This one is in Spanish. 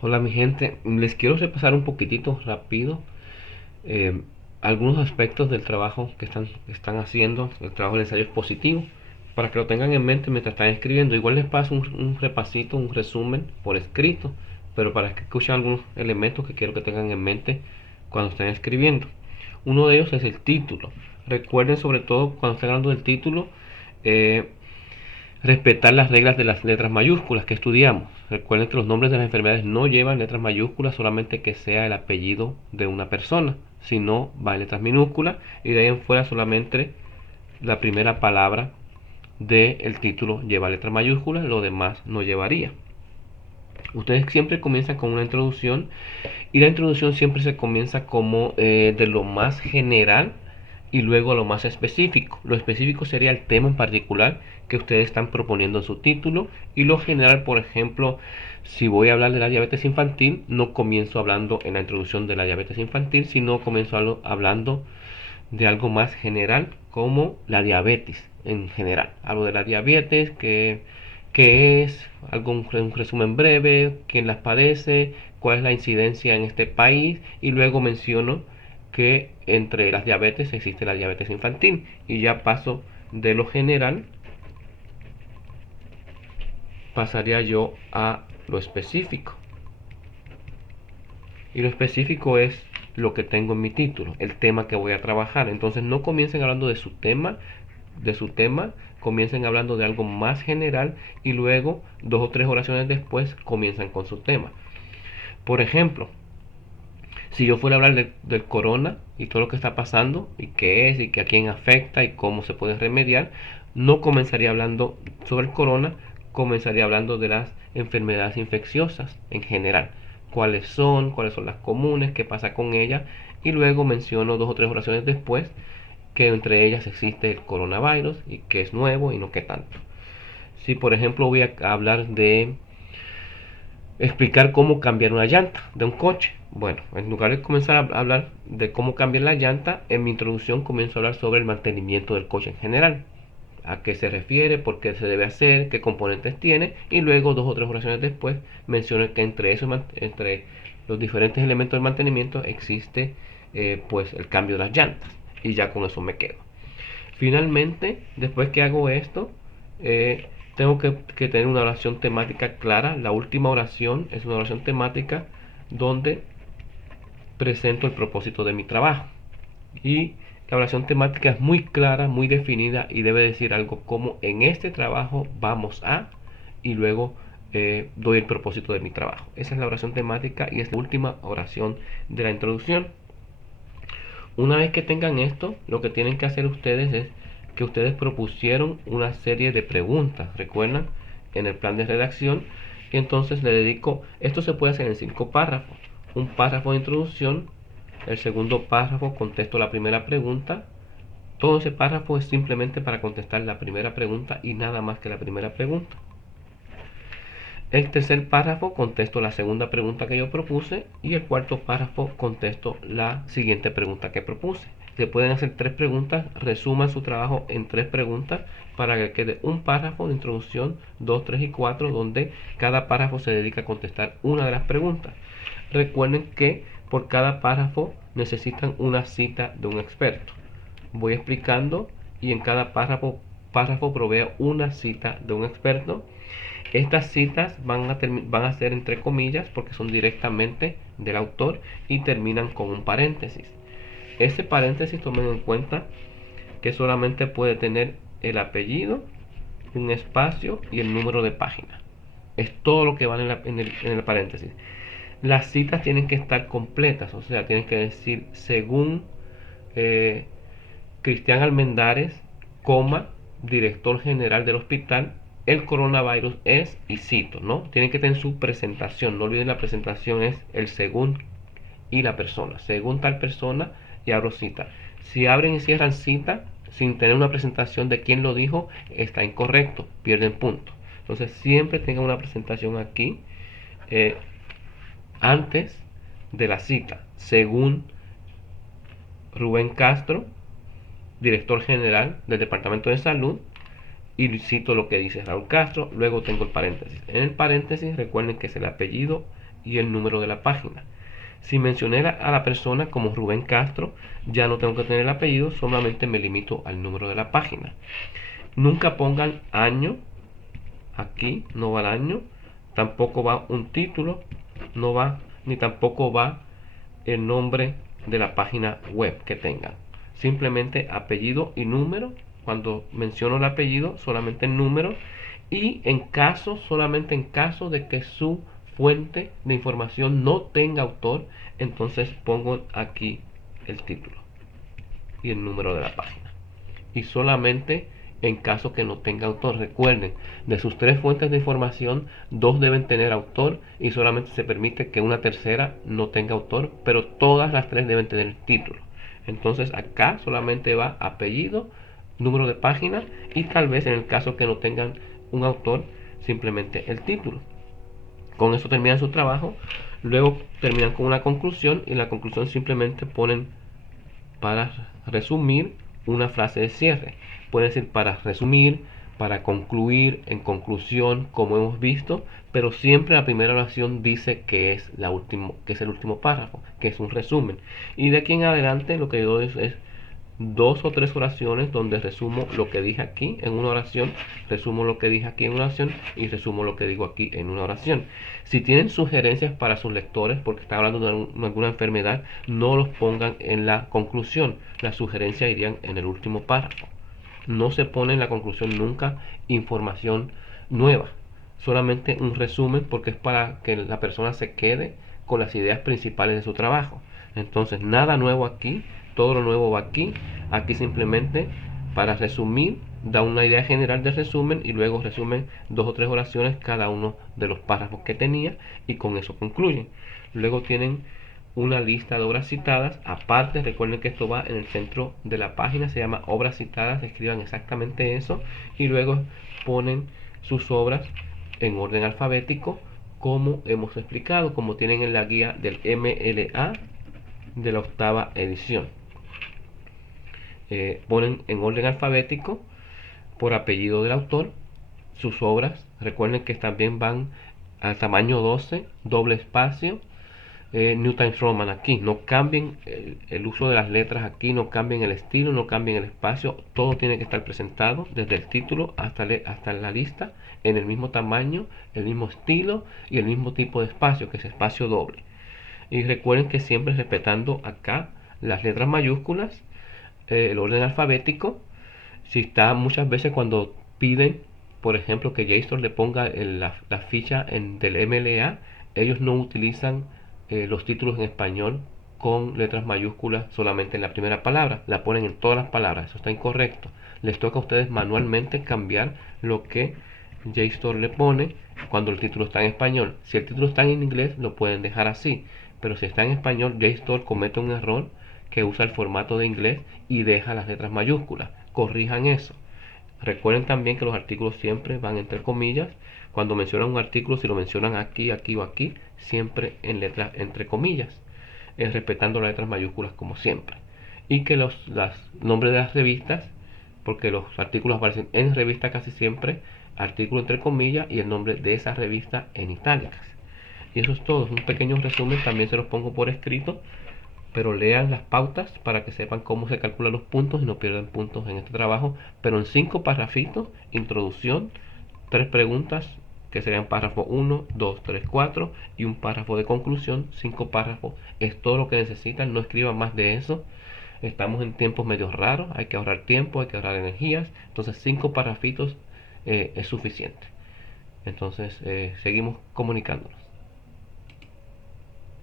Hola mi gente, les quiero repasar un poquitito rápido eh, algunos aspectos del trabajo que están haciendo, el trabajo del ensayo expositivo, para que lo tengan en mente mientras están escribiendo. Igual les paso un repasito, un resumen por escrito, pero para que escuchen algunos elementos que quiero que tengan en mente cuando estén escribiendo. Uno de ellos es el título. Recuerden sobre todo cuando estén hablando del título, eh, respetar las reglas de las letras mayúsculas que estudiamos. Recuerden que los nombres de las enfermedades no llevan letras mayúsculas solamente que sea el apellido de una persona, sino va en letras minúsculas y de ahí en fuera solamente la primera palabra del título lleva letras mayúsculas, lo demás no llevaría. Ustedes siempre comienzan con una introducción y la introducción siempre se comienza como de lo más general y luego lo más específico. Lo específico sería el tema en particular que ustedes están proponiendo en su título y lo general, por ejemplo, si voy a hablar de la diabetes infantil, no comienzo hablando en la introducción de la diabetes infantil, sino comienzo hablando de algo más general como la diabetes en general. Hablo de la diabetes, qué es, un resumen breve, quién las padece, cuál es la incidencia en este país y luego menciono que entre las diabetes existe la diabetes infantil y ya paso de lo general, pasaría yo a lo específico. Y lo específico es lo que tengo en mi título, el tema que voy a trabajar. Entonces no comiencen hablando de su tema, comiencen hablando de algo más general y luego dos o tres oraciones después comienzan con su tema. Por ejemplo, si yo fuera a hablar del corona y todo lo que está pasando y qué es y que a quién afecta y cómo se puede remediar, no comenzaría hablando sobre el corona, comenzaría hablando de las enfermedades infecciosas en general. Cuáles son las comunes, qué pasa con ellas y luego menciono dos o tres oraciones después que entre ellas existe el coronavirus y que es nuevo y no que tanto. Si por ejemplo voy a hablar de explicar cómo cambiar una llanta de un coche. Bueno, en lugar de comenzar a hablar de cómo cambiar la llanta, en mi introducción comienzo a hablar sobre el mantenimiento del coche en general. A qué se refiere, por qué se debe hacer, qué componentes tiene y luego dos o tres oraciones después menciono que entre los diferentes elementos del mantenimiento existe pues el cambio de las llantas y ya con eso me quedo. Finalmente, después que hago esto, tengo que tener una oración temática clara. La última oración es una oración temática donde presento el propósito de mi trabajo. Y la oración temática es muy clara, muy definida y debe decir algo como en este trabajo vamos a y luego doy el propósito de mi trabajo. Esa es la oración temática y es la última oración de la introducción. Una vez que tengan esto, lo que tienen que hacer ustedes es que ustedes propusieron una serie de preguntas, recuerdan, en el plan de redacción, y entonces le dedico, esto se puede hacer en 5 párrafos, un párrafo de introducción, el segundo párrafo contesto la primera pregunta, todo ese párrafo es simplemente para contestar la primera pregunta y nada más que la primera pregunta. El tercer párrafo contesto la segunda pregunta que yo propuse y el cuarto párrafo contesto la siguiente pregunta que propuse. Se pueden hacer 3 preguntas, resuman su trabajo en 3 preguntas para que quede un párrafo de introducción, 2, 3 y 4 donde cada párrafo se dedica a contestar una de las preguntas. Recuerden que por cada párrafo necesitan una cita de un experto. Voy explicando y en cada párrafo proveo una cita de un experto. Estas citas van a ser entre comillas porque son directamente del autor y terminan con un paréntesis. Ese paréntesis tomen en cuenta que solamente puede tener el apellido, un espacio y el número de página. Es todo lo que vale en el paréntesis. Las citas tienen que estar completas, o sea, tienen que decir según eh, Cristian Almendares, coma, director general del hospital, el coronavirus es, y cito, ¿no? Tienen que tener su presentación, no olviden la presentación es el según y la persona, según tal persona y abro cita. Si abren y cierran cita sin tener una presentación de quién lo dijo, está incorrecto, pierden punto. Entonces siempre tengan una presentación aquí eh, antes de la cita, según Rubén Castro, director general del Departamento de Salud, y cito lo que dice Raúl Castro, luego tengo el paréntesis. En el paréntesis recuerden que es el apellido, y el número de la página. Si mencioné a la persona como Rubén Castro, ya no tengo que tener el apellido, solamente me limito al número de la página. Nunca pongan año, aquí no va el año, tampoco va un título, no va, ni tampoco va el nombre de la página web que tengan. Simplemente apellido y número. Cuando menciono el apellido, solamente el número. Y solamente en caso de que su fuente de información no tenga autor, entonces pongo aquí el título y el número de la página. Y solamente en caso que no tenga autor. Recuerden, de sus 3 fuentes de información, 2 deben tener autor y solamente se permite que una tercera no tenga autor, pero todas las 3 deben tener título. Entonces acá solamente va apellido, número de página y tal vez en el caso que no tengan un autor, simplemente el título. Con eso terminan su trabajo. Luego terminan con una conclusión y en la conclusión simplemente ponen para resumir una frase de cierre. Puede ser para resumir, para concluir, en conclusión, como hemos visto, pero siempre la primera oración dice que es que es el último párrafo, que es un resumen. Y de aquí en adelante lo que yo doy es 2 o 3 oraciones donde resumo lo que dije aquí en una oración, resumo lo que dije aquí en una oración y resumo lo que digo aquí en una oración. Si tienen sugerencias para sus lectores porque están hablando de alguna enfermedad, no los pongan en la conclusión. Las sugerencias irían en el último párrafo. No se pone en la conclusión nunca información nueva, solamente un resumen porque es para que la persona se quede con las ideas principales de su trabajo. Entonces, nada nuevo aquí, todo lo nuevo va aquí. Aquí simplemente para resumir da una idea general del resumen y luego resumen 2 o 3 oraciones cada uno de los párrafos que tenía y con eso concluyen. Luego tienen una lista de obras citadas. Aparte, recuerden que esto va en el centro de la página, se llama obras citadas, escriban exactamente eso y luego ponen sus obras en orden alfabético como hemos explicado, como tienen en la guía del MLA de la 8ª edición. Ponen en orden alfabético por apellido del autor sus obras. Recuerden que también van al tamaño 12, doble espacio, New Times Roman aquí. No cambien el uso de las letras aquí, no cambien el estilo, no cambien el espacio. Todo tiene que estar presentado desde el título hasta la lista en el mismo tamaño, el mismo estilo y el mismo tipo de espacio, que es espacio doble. Y recuerden que siempre respetando acá las letras mayúsculas, el orden alfabético. Si está muchas veces cuando piden, por ejemplo, que JSTOR le ponga la ficha del MLA, ellos no utilizan los títulos en español con letras mayúsculas solamente en la primera palabra, la ponen en todas las palabras. Eso está incorrecto. Les toca a ustedes manualmente cambiar lo que JSTOR le pone cuando el título está en español. Si el título está en inglés, lo pueden dejar así, pero si está en español, JSTOR comete un error que usa el formato de inglés y deja las letras mayúsculas. Corrijan eso. Recuerden también que los artículos siempre van entre comillas. Cuando mencionan un artículo, si lo mencionan aquí, aquí o aquí, siempre en letras entre comillas, respetando las letras mayúsculas como siempre. Y que los nombres de las revistas, porque los artículos aparecen en revista casi siempre, artículo entre comillas y el nombre de esa revista en itálicas. Y eso es todo, es un pequeño resumen, también se los pongo por escrito, pero lean las pautas para que sepan cómo se calculan los puntos y no pierdan puntos en este trabajo, pero en 5 parrafitos: introducción, 3 preguntas que serían párrafo 1, 2, 3, 4 y un párrafo de conclusión. 5 párrafos es todo lo que necesitan, no escriban más de eso. Estamos en tiempos medio raros, hay que ahorrar tiempo, hay que ahorrar energías, entonces 5 parrafitos es suficiente. Entonces seguimos comunicándonos.